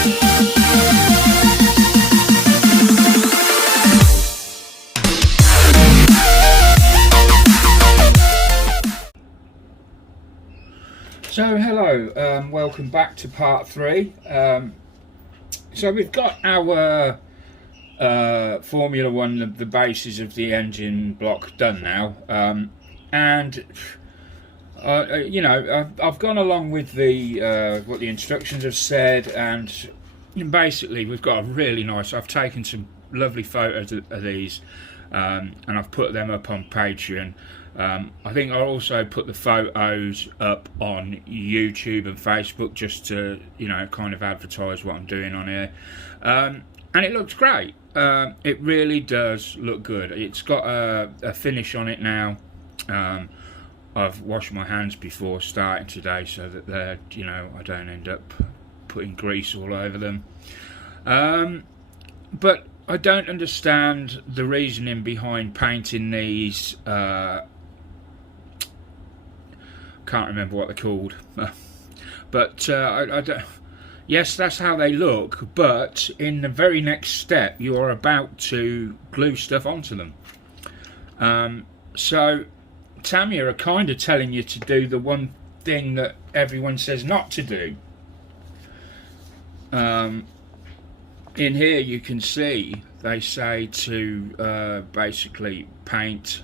So hello, welcome back to part 3. So we've got our Formula 1, the bases of the engine block done now, and you know, I've gone along with the what the instructions have said, and basically we've got a really nice, I've taken some lovely photos of these, and I've put them up on Patreon. I think I'll also put the photos up on YouTube and Facebook just to, you know, kind of advertise what I'm doing on here. And it looks great. It really does look good. It's got a finish on it now. I've washed my hands before starting today so that they're, you know, I don't end up putting grease all over them. But I don't understand the reasoning behind painting these. Can't remember what they're called, but I don't. Yes, that's how they look, but in the very next step you're about to glue stuff onto them. So Tamiya are kind of telling you to do the one thing that everyone says not to do. In here you can see they say to basically paint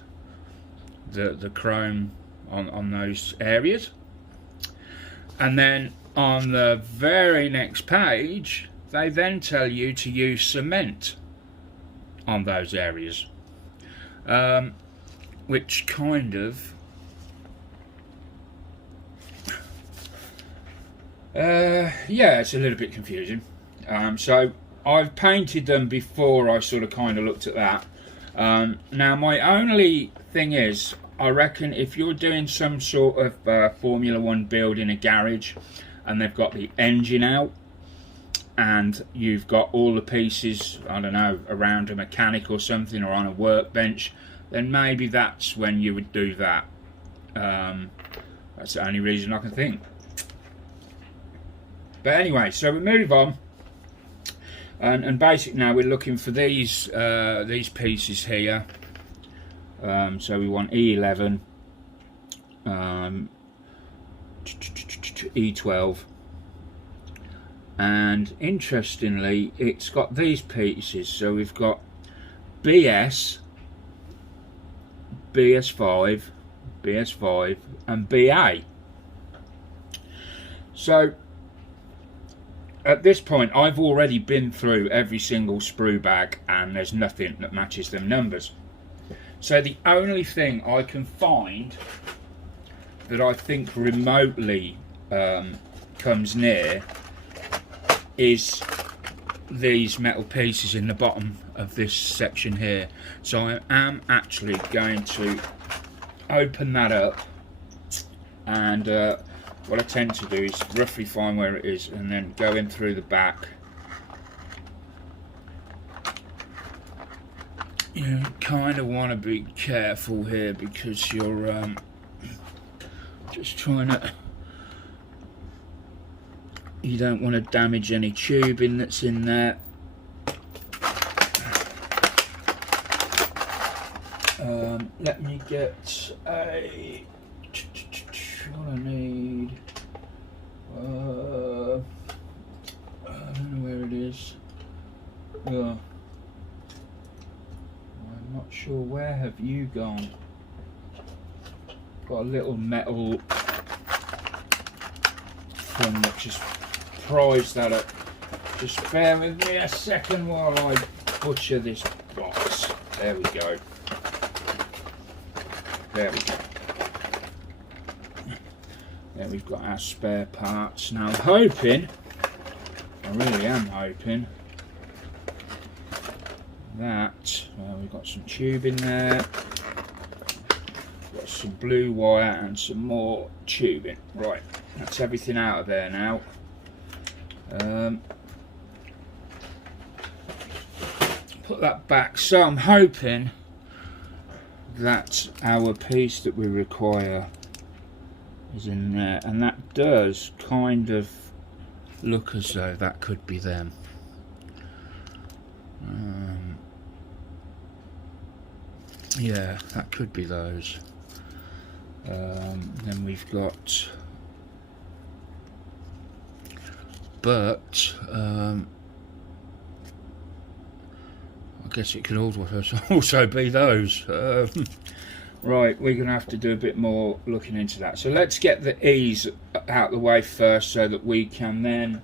the chrome on those areas, and then on the very next page they then tell you to use cement on those areas, which kind of yeah, it's a little bit confusing. So I've painted them before I sort of kind of looked at that. Now my only thing is, I reckon if you're doing some sort of Formula 1 build in a garage and they've got the engine out and you've got all the pieces, I don't know, around a mechanic or something, or on a workbench, then maybe that's when you would do that. That's the only reason I can think. But anyway, so we move on, and basically now we're looking for these pieces here. So we want E11, E12, and interestingly it's got these pieces. So we've got BS, BS5, BS5 and BA. So at this point I've already been through every single sprue bag and there's nothing that matches them numbers. So the only thing I can find that I think remotely comes near is these metal pieces in the bottom of this section here. So I am actually going to open that up, and what I tend to do is roughly find where it is and then go in through the back. You kind of want to be careful here because you're just trying to, you don't want to damage any tubing that's in there. Let me get a, what I need, I don't know where it is. Not sure, where have you gone? Got a little metal thing that just pries that up. Just bear with me a second while I butcher this box. There we go. There we go. There we've got our spare parts. Now I'm hoping, I really am hoping, that we've got some tube in there, got some blue wire and some more tubing. Right, that's everything out of there now. Put that back. So I'm hoping that our piece that we require is in there, and that does kind of look as though that could be them. Yeah, that could be those. Then we've got, but I guess it could also be those. Right, we're going to have to do a bit more looking into that. So let's get the E's out of the way first, so that we can then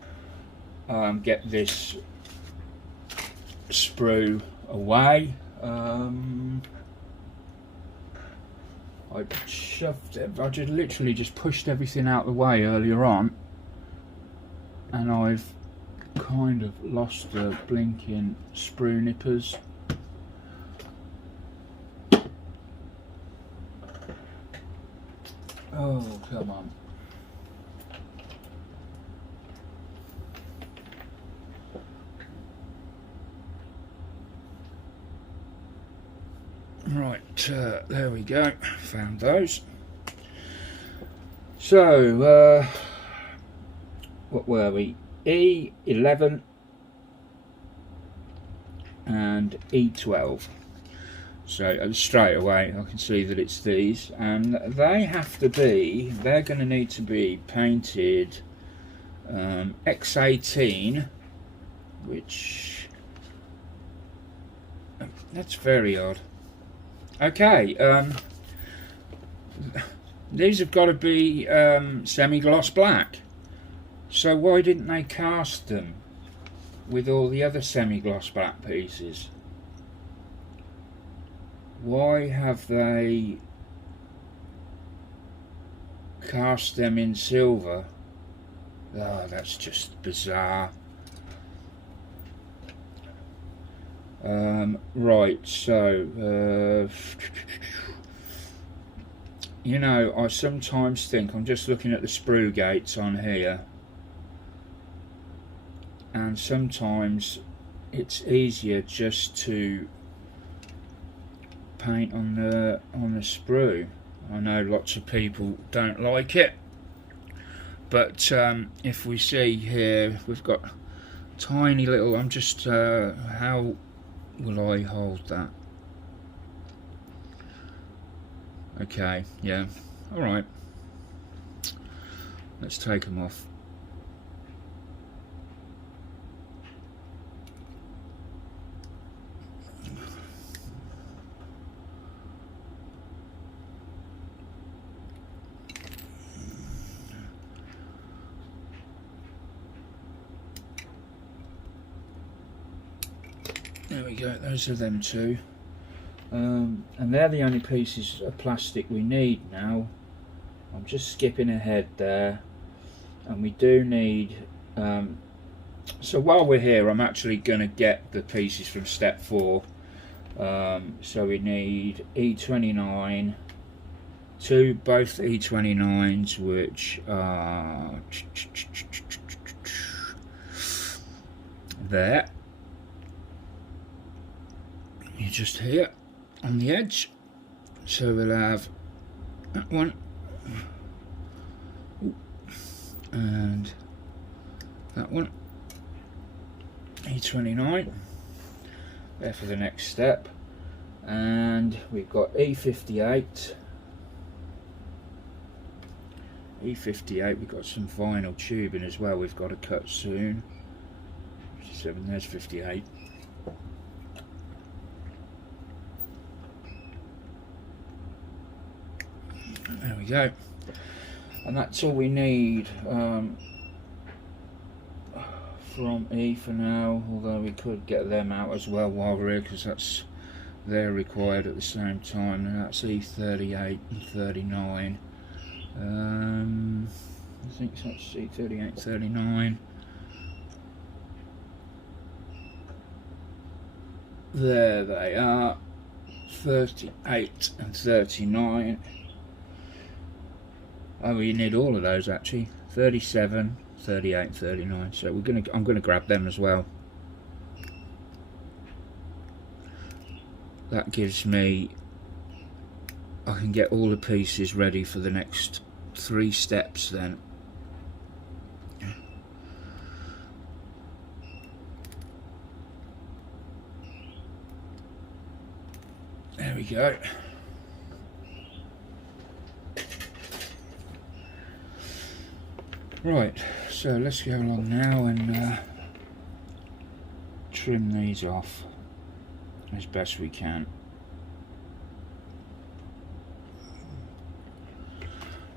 get this sprue away. I shoved it, I just literally just pushed everything out of the way earlier on, and I've kind of lost the blinking sprue nippers. Oh, come on. Right, there we go, found those. So, what were we? E11 and E12. So straight away I can see that it's these, and they have to be, they're going to need to be painted X18, which, that's very odd. Okay, these have got to be semi-gloss black. So why didn't they cast them with all the other semi-gloss black pieces? Why have they cast them in silver? Oh, that's just bizarre. Right, so you know, I sometimes think, I'm just looking at the Sprue Gates on here, and sometimes it's easier just to paint on the sprue. I know lots of people don't like it, but if we see here, we've got tiny little, I'm just how will I hold that? Okay, yeah, alright, let's take them off. There we go, those are them two. And they're the only pieces of plastic we need now. I'm just skipping ahead there. And we do need... so while we're here, I'm actually going to get the pieces from step 4. So we need E29, both E29s, which are... there. You're just here on the edge, so we'll have that one and that one, E29 there for the next step, and we've got E58, we've got some vinyl tubing as well we've got to cut soon. 57, there's 58. There we go, and that's all we need from E for now, although we could get them out as well while we're here, because they're required at the same time, and that's E38 and 39. I think that's E38, 39. There they are, 38 and 39. Oh, you need all of those actually. 37, 38, 39. So I'm gonna grab them as well. That gives me, I can get all the pieces ready for the next 3 steps then. There we go. Right, so let's go along now and trim these off as best we can.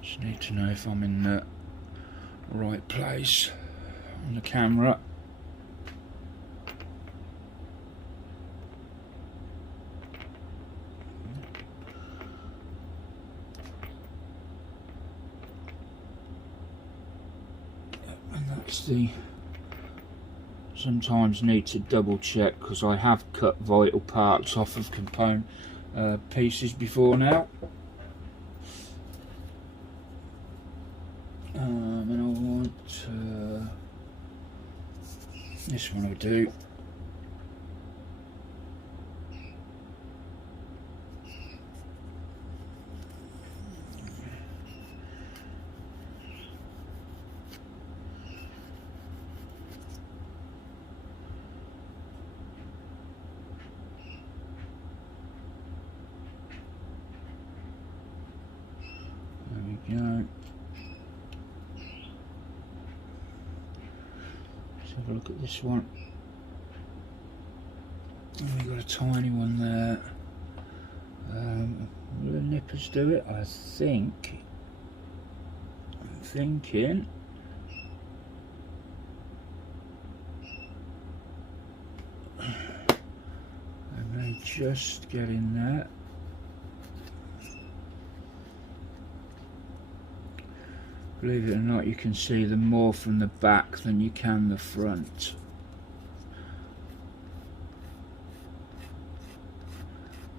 Just need to know if I'm in the right place on the camera. Sometimes need to double check because I have cut vital parts off of component pieces before now. And I want this one I'll do. Go. Let's have a look at this one. And we've got a tiny one there. Will the nippers do it? I'm thinking. I may just get in there. Believe it or not, you can see them more from the back than you can the front.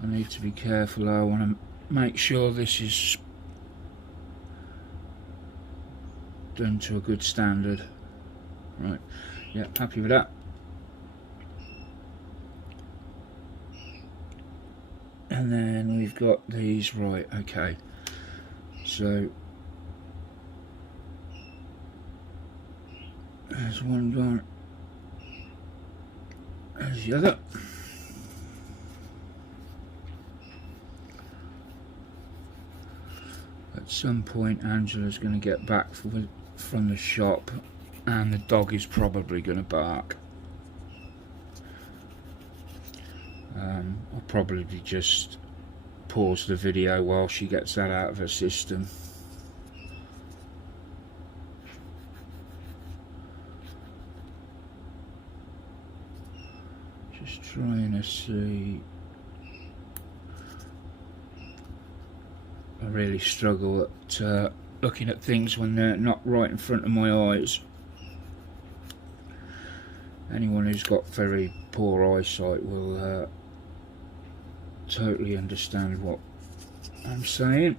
I need to be careful. I want to make sure this is done to a good standard. Right, yeah, happy with that. And then we've got these, right, okay. So there's one gone, there's the other. At some point Angela's going to get back from the shop and the dog is probably going to bark. I'll probably just pause the video while she gets that out of her system. Just trying to see. I really struggle at looking at things when they're not right in front of my eyes. Anyone who's got very poor eyesight will totally understand what I'm saying.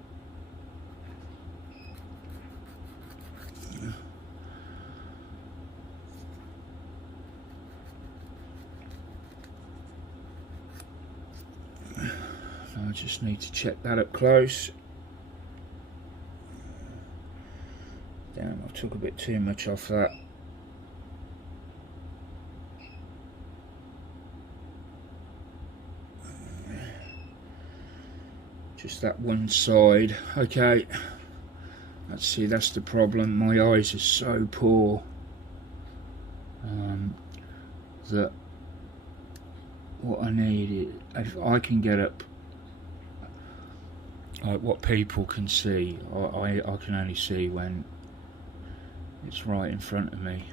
I just need to check that up close. Damn, I took a bit too much off that. Just that one side. Okay, let's see, that's the problem. My eyes are so poor that what I need is, if I can get up like what people can see, I can only see when it's right in front of me.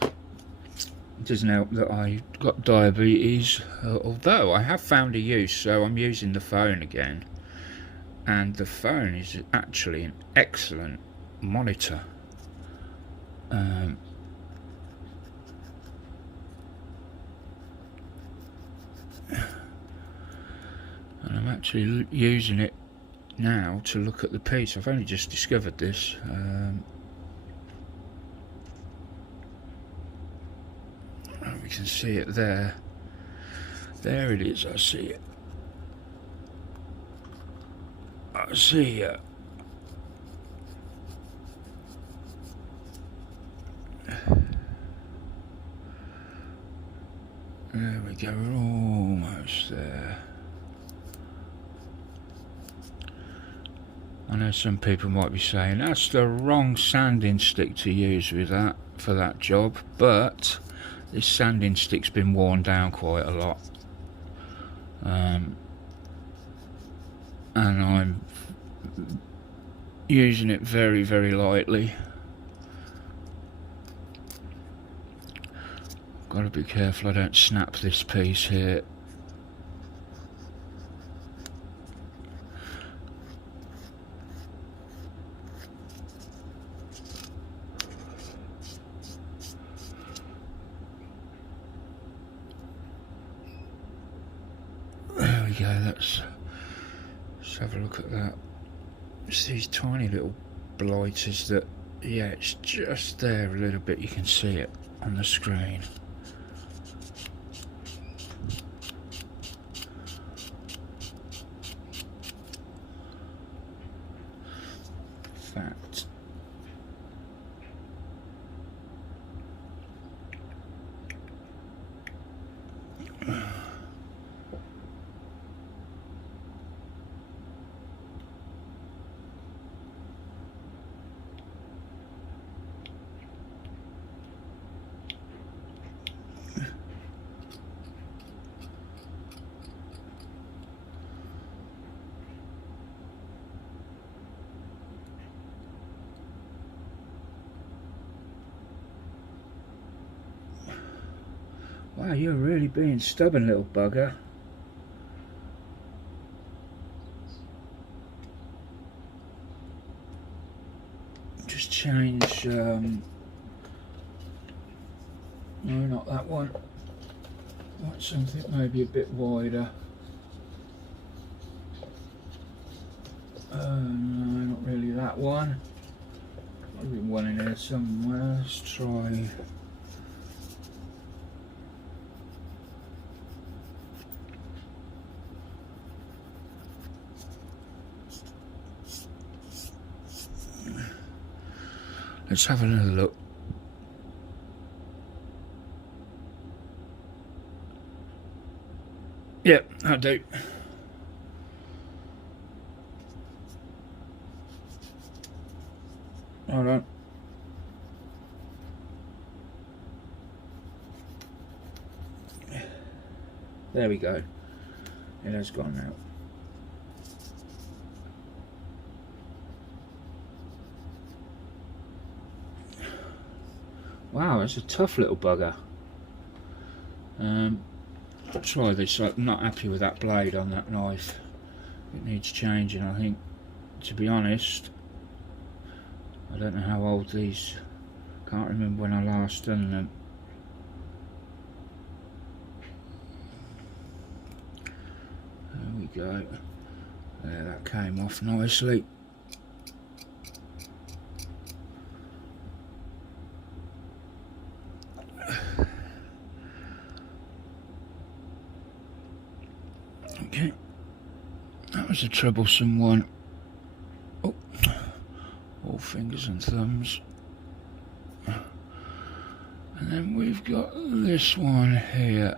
It doesn't help that I got diabetes, although I have found a use, so I'm using the phone again, and the phone is actually an excellent monitor. And I'm actually using it now to look at the piece. I've only just discovered this. We can see it there. There it is. I see it. I see it. There we go, we're almost there. I know some people might be saying that's the wrong sanding stick to use with that for that job, but this sanding stick's been worn down quite a lot, and I'm using it very, very lightly. Got to be careful I don't snap this piece here. There we go, let's have a look at that. It's these tiny little blighters that, yeah, it's just there a little bit, you can see it on the screen. Fact. Wow, you're really being stubborn, little bugger. Just change, no, not that one. Want something maybe a bit wider. No, not really that one. Maybe one in here somewhere. Let's try. Let's have another look. Yep, that'll do. Hold on. There we go. It has gone now. Wow, that's a tough little bugger. I'll try this. I'm not happy with that blade on that knife. It needs changing, I think. To be honest, I don't know how old these. Can't remember when I last done them. There we go. There, that came off nicely. Okay, that was a troublesome one. Oh, all fingers and thumbs. And then we've got this one here.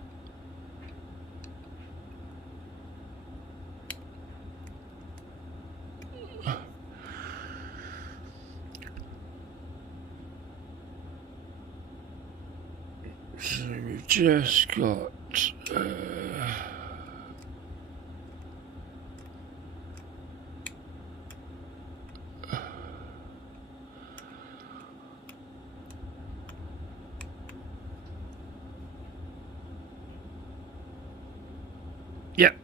So we've just got yep,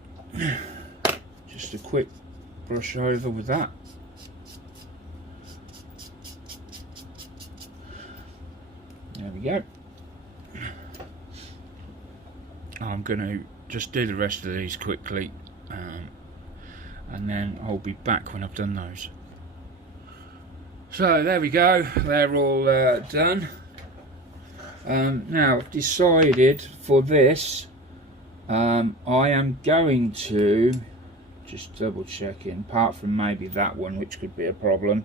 just a quick brush over with that. There we go. I'm going to just do the rest of these quickly, and then I'll be back when I've done those. So there we go, they're all done. Now I've decided for this, I am going to, just double checking, apart from maybe that one which could be a problem,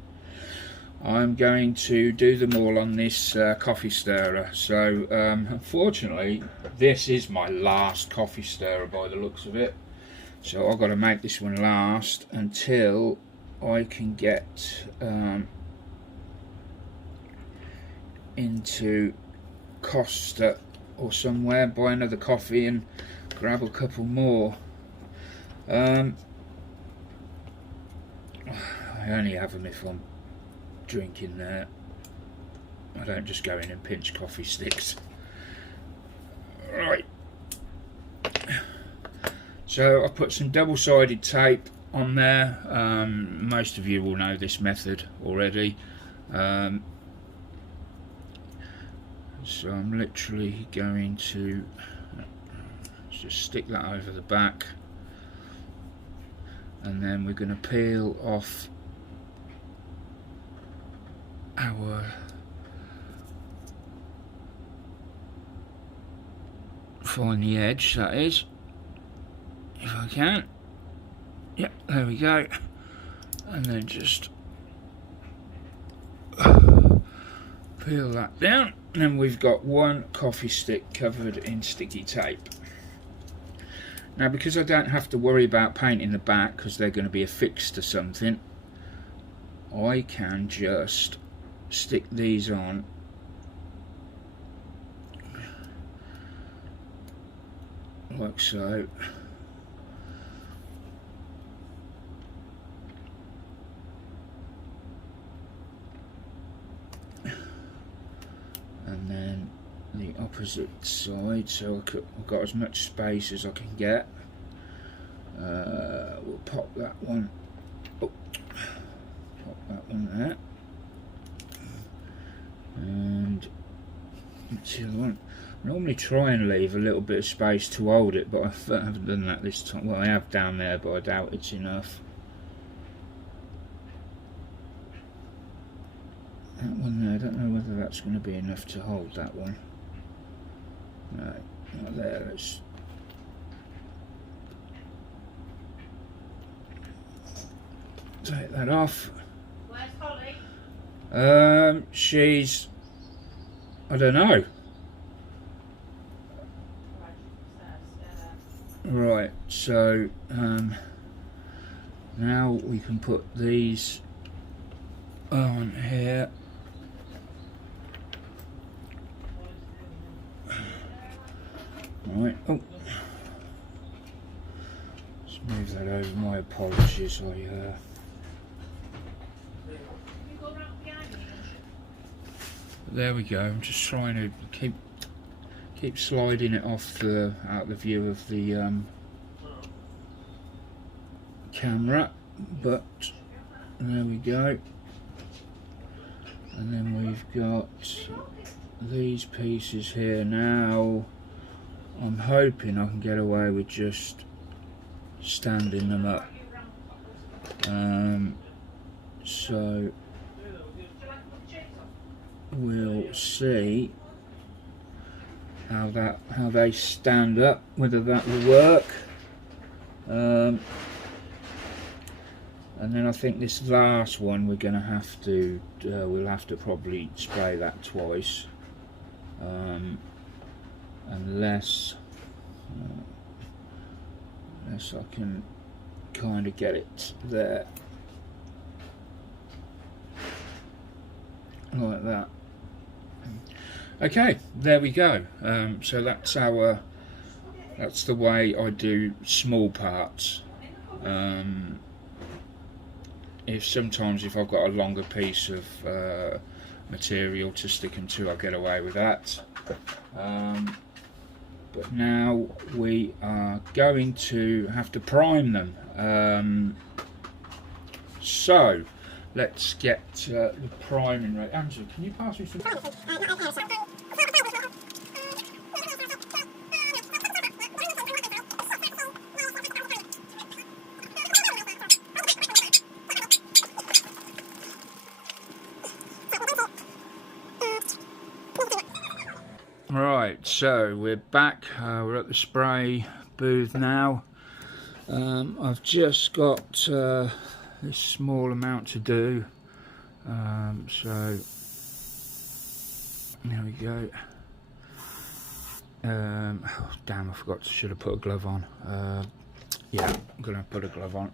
I'm going to do them all on this coffee stirrer. So unfortunately this is my last coffee stirrer by the looks of it, so I've got to make this one last until I can get into Costa or somewhere, buy another coffee and grab a couple more. I only have them if I'm drinking there. I don't just go in and pinch coffee sticks. Right, so I've put some double-sided tape on there. Most of you will know this method already. So I'm literally going to just stick that over the back, and then we're going to peel off our find the edge, that is, if I can. Yep, there we go. And then just peel that down, and then we've got one coffee stick covered in sticky tape. Now, because I don't have to worry about painting the back because they're going to be affixed to something, I can just stick these on like so. And then the opposite side, so I've got as much space as I can get. We'll pop that one. Oh, pop that one there. And the other one. I normally try and leave a little bit of space to hold it, but I haven't done that this time. Well, I have down there, but I doubt it's enough. That one there, I don't know whether that's going to be enough to hold that one. No, not there. Let's take that off. Where's Holly? She's, I don't know. Right, so now we can put these on here. Right, oh, let's move that over. My apologies. There we go. I'm just trying to keep sliding it off out the view of the camera, but there we go. And then we've got these pieces here. Now I'm hoping I can get away with just standing them up. So we'll see how they stand up, whether that will work. And then I think this last one we're going to have to we'll have to probably spray that twice, unless I can kind of get it there like that. Okay, there we go. So that's the way I do small parts. Sometimes if I've got a longer piece of material to stick them to, I'll get away with that. But now we are going to have to prime them. So let's get the priming rate. Andrew, can you pass me some? Right, so we're back. We're at the spray booth now. I've just got this small amount to do. So there we go. Oh, damn, I forgot, should have put a glove on. Yeah, I'm gonna put a glove on.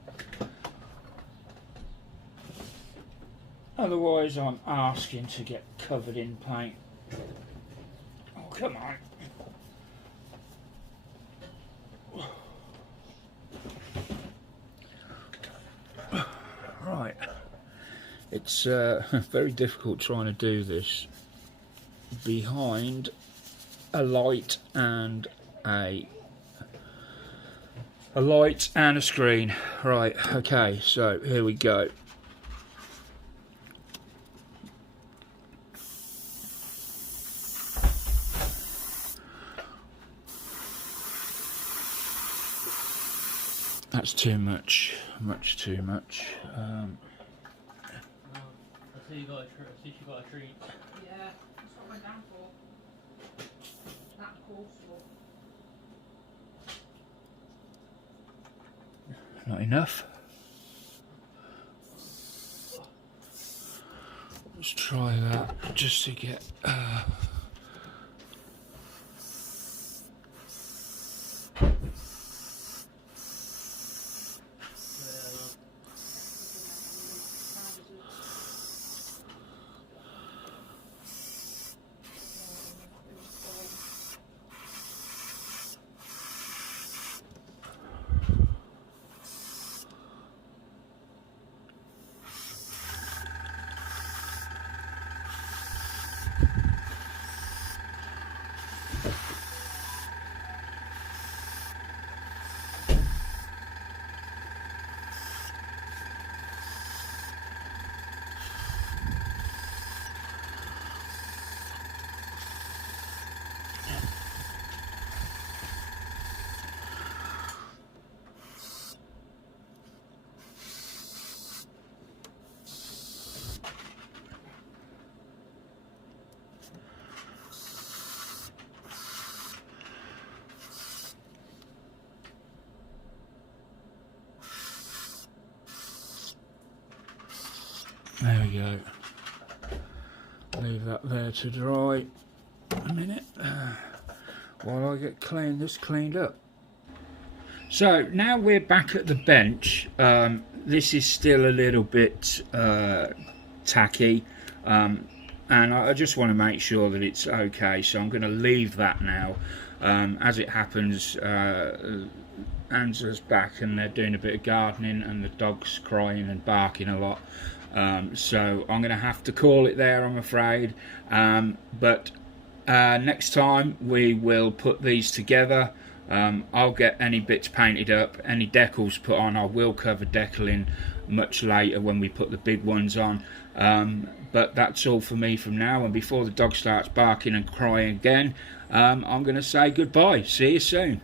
Otherwise I'm asking to get covered in paint. Oh, come on. Right. It's very difficult trying to do this behind a light and a screen. Right, okay, so here we go. That's too much, much too much. I see you got a treat. Yeah, that's what I went down for. That course for. Not enough. Let's try that just to get. There we go. Leave that there to dry a minute while I get this cleaned up. So now we're back at the bench. This is still a little bit tacky, and I just want to make sure that it's okay, so I'm going to leave that now. As it happens, Anza's back and they're doing a bit of gardening and the dog's crying and barking a lot. So I'm going to have to call it there, I'm afraid. But next time we will put these together. I'll get any bits painted up, any decals put on. I will cover decaling much later when we put the big ones on. But that's all for me from now. And before the dog starts barking and crying again, I'm going to say goodbye. See you soon.